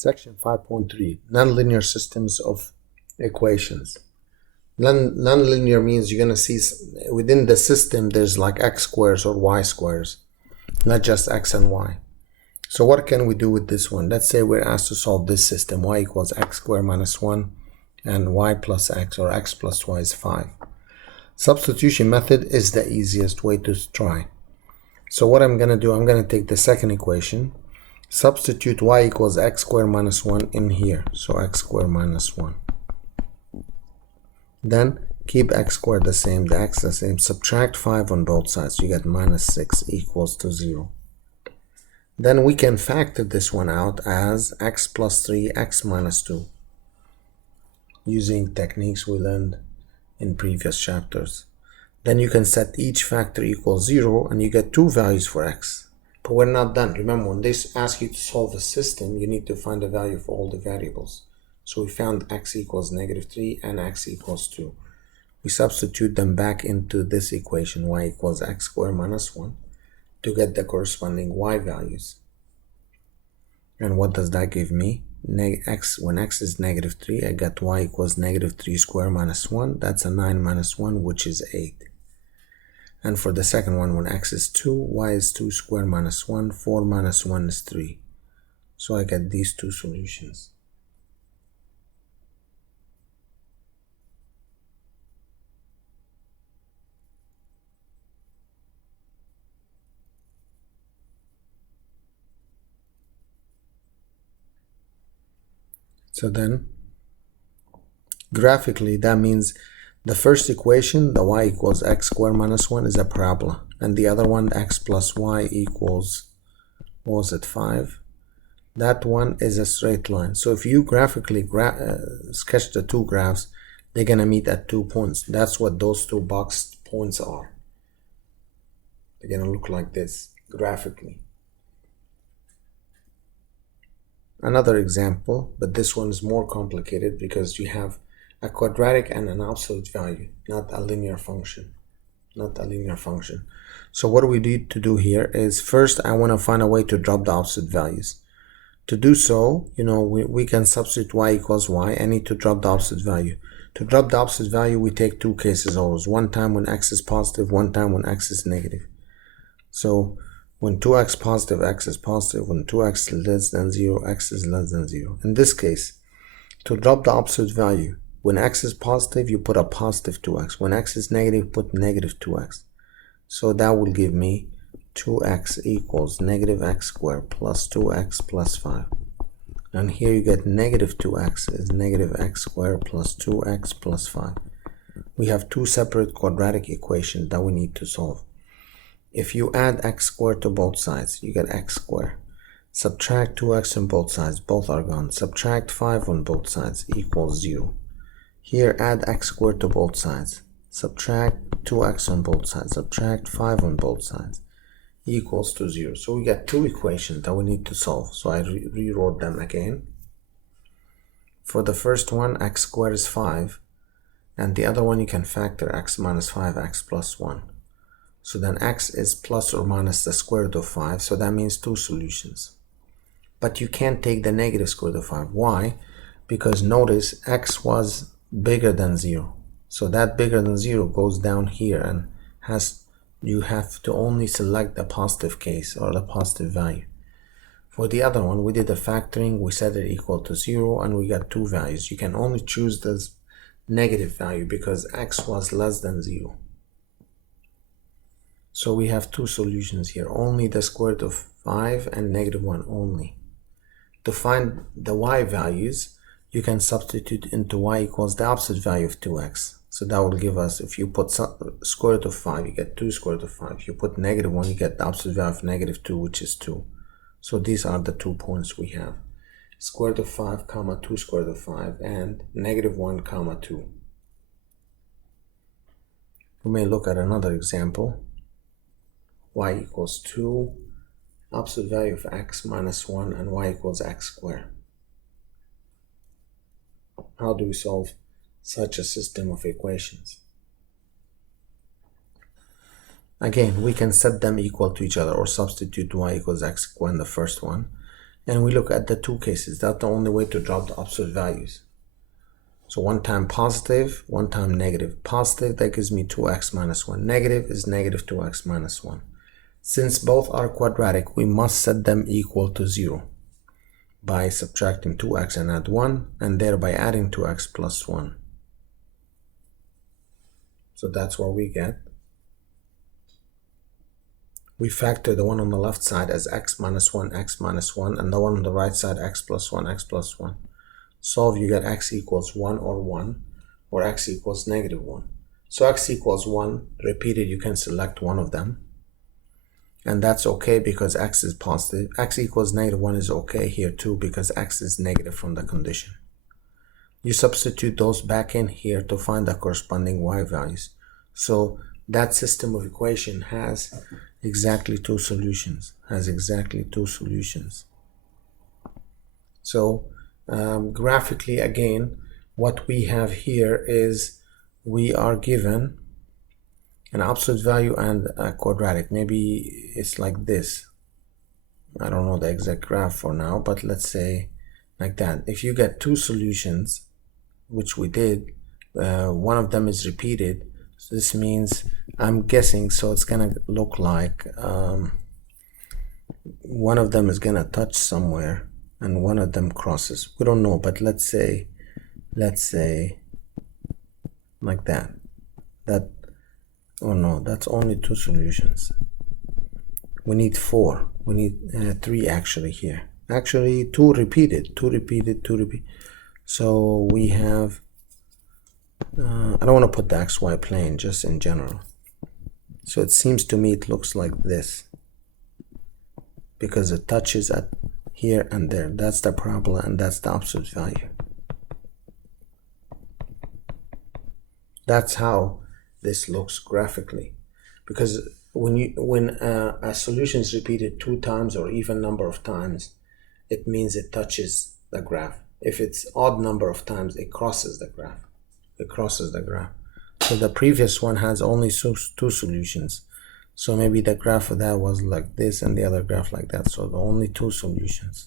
Section 5.3 Nonlinear systems of equations. Nonlinear means you're going to see within the system there's like x squares or y squares, not just x and y. So what can we do with this one? Let's say we're asked to solve this system, y equals x squared minus 1 and y plus x, or x plus y is 5. Substitution method is the easiest way to try. So what I'm going to do, I'm going to take the second equation, substitute y equals x squared minus 1 in here, so x squared minus 1. Then keep x squared the same, the x the same, subtract 5 on both sides, you get minus 6 equals to 0. Then we can factor this one out as x plus 3, x minus 2, using techniques we learned in previous chapters. Then you can set each factor equals 0 and you get two values for x. But we're not done. Remember, when they ask you to solve a system, you need to find a value for all the variables. So we found x equals negative 3 and x equals 2. We substitute them back into this equation, y equals x squared minus 1, to get the corresponding y values. And what does that give me? When x is negative 3, I got y equals negative 3 squared minus 1. That's a 9 minus 1, which is 8. And for the second one, when x is 2, y is 2 squared minus 1, 4 minus 1 is 3. So I get these two solutions. So then, graphically, that means the first equation, the y equals x squared minus 1, is a parabola. And the other one, x plus y equals, what was it, 5? That one is a straight line. So if you graphically sketch the two graphs, they're going to meet at 2 points. That's what those two boxed points are. They're going to look like this, graphically. Another example, but this one is more complicated because you have a quadratic and an absolute value, not a linear function. So what we need to do here is, first I want to find a way to drop the opposite values. To do so, we can substitute y equals y. I need to drop the opposite value. To drop the opposite value, we take two cases always. One time when x is positive, one time when x is negative. So when 2x positive, x is positive. When 2x is less than 0, x is less than 0. In this case, to drop the opposite value, when x is positive, you put a positive 2x. When x is negative, put negative 2x. So that will give me 2x equals negative x squared plus 2x plus 5. And here you get negative 2x is negative x squared plus 2x plus 5. We have two separate quadratic equations that we need to solve. If you add x squared to both sides, you get x squared. Subtract 2x on both sides, both are gone. Subtract 5 on both sides equals 0. Here, add x squared to both sides. Subtract 2x on both sides. Subtract 5 on both sides equals to 0. So we got two equations that we need to solve. So I rewrote them again. For the first one, x squared is 5. And the other one, you can factor x minus 5, x plus 1. So then x is plus or minus the square root of 5. So that means two solutions. But you can't take the negative square root of 5. Why? Because notice x was bigger than 0. So that bigger than 0 goes down here and you have to only select the positive case or the positive value. For the other one, we did the factoring, we set it equal to 0 and we got two values. You can only choose the negative value because x was less than 0. So we have two solutions here, only the square root of 5 and negative 1 only. To find the y values, you can substitute into y equals the opposite value of 2x. So that will give us, if you put square root of 5, you get 2 square root of 5. If you put negative 1, you get the opposite value of negative 2, which is 2. So these are the 2 points we have. Square root of 5, comma 2 square root of 5, and negative 1, comma 2. We may look at another example. Y equals 2, opposite value of x minus 1, and y equals x squared. How do we solve such a system of equations? Again, we can set them equal to each other or substitute y equals x squared in the first one and we look at the two cases. That's the only way to drop the absolute values. So one time positive, one time negative. Positive, that gives me 2x minus 1. Negative is negative 2x minus 1. Since both are quadratic, we must set them equal to 0 by subtracting 2x and add 1, and thereby adding 2x plus 1. So that's what we get. We factor the one on the left side as x minus 1, x minus 1, and the one on the right side x plus 1, x plus 1. Solve, you get x equals 1 or 1, or x equals negative 1. So x equals 1, repeated, you can select one of them. And that's okay because x is positive. X equals negative 1 is okay here too because x is negative from the condition. You substitute those back in here to find the corresponding y values. So that system of equation has exactly two solutions. So graphically, again, what we have here is we are given an absolute value and a quadratic. Maybe it's like this. I don't know the exact graph for now, but let's say like that. If you get two solutions, which we did, one of them is repeated. So this means, I'm guessing, so it's gonna look like one of them is gonna touch somewhere and one of them crosses. We don't know, but let's say like that. Oh no, that's only two solutions. We need 4. We need 3 actually here. Actually 2 repeated. So we have, I don't want to put the xy plane, just in general. So it seems to me it looks like this, because it touches at here and there. That's the parabola and that's the absolute value. That's how this looks graphically, because when a solution is repeated 2 times or even number of times, it means it touches the graph. If it's odd number of times, it crosses the graph. So the previous one has only 2 solutions. So maybe the graph of that was like this and the other graph like that. So the only 2 solutions.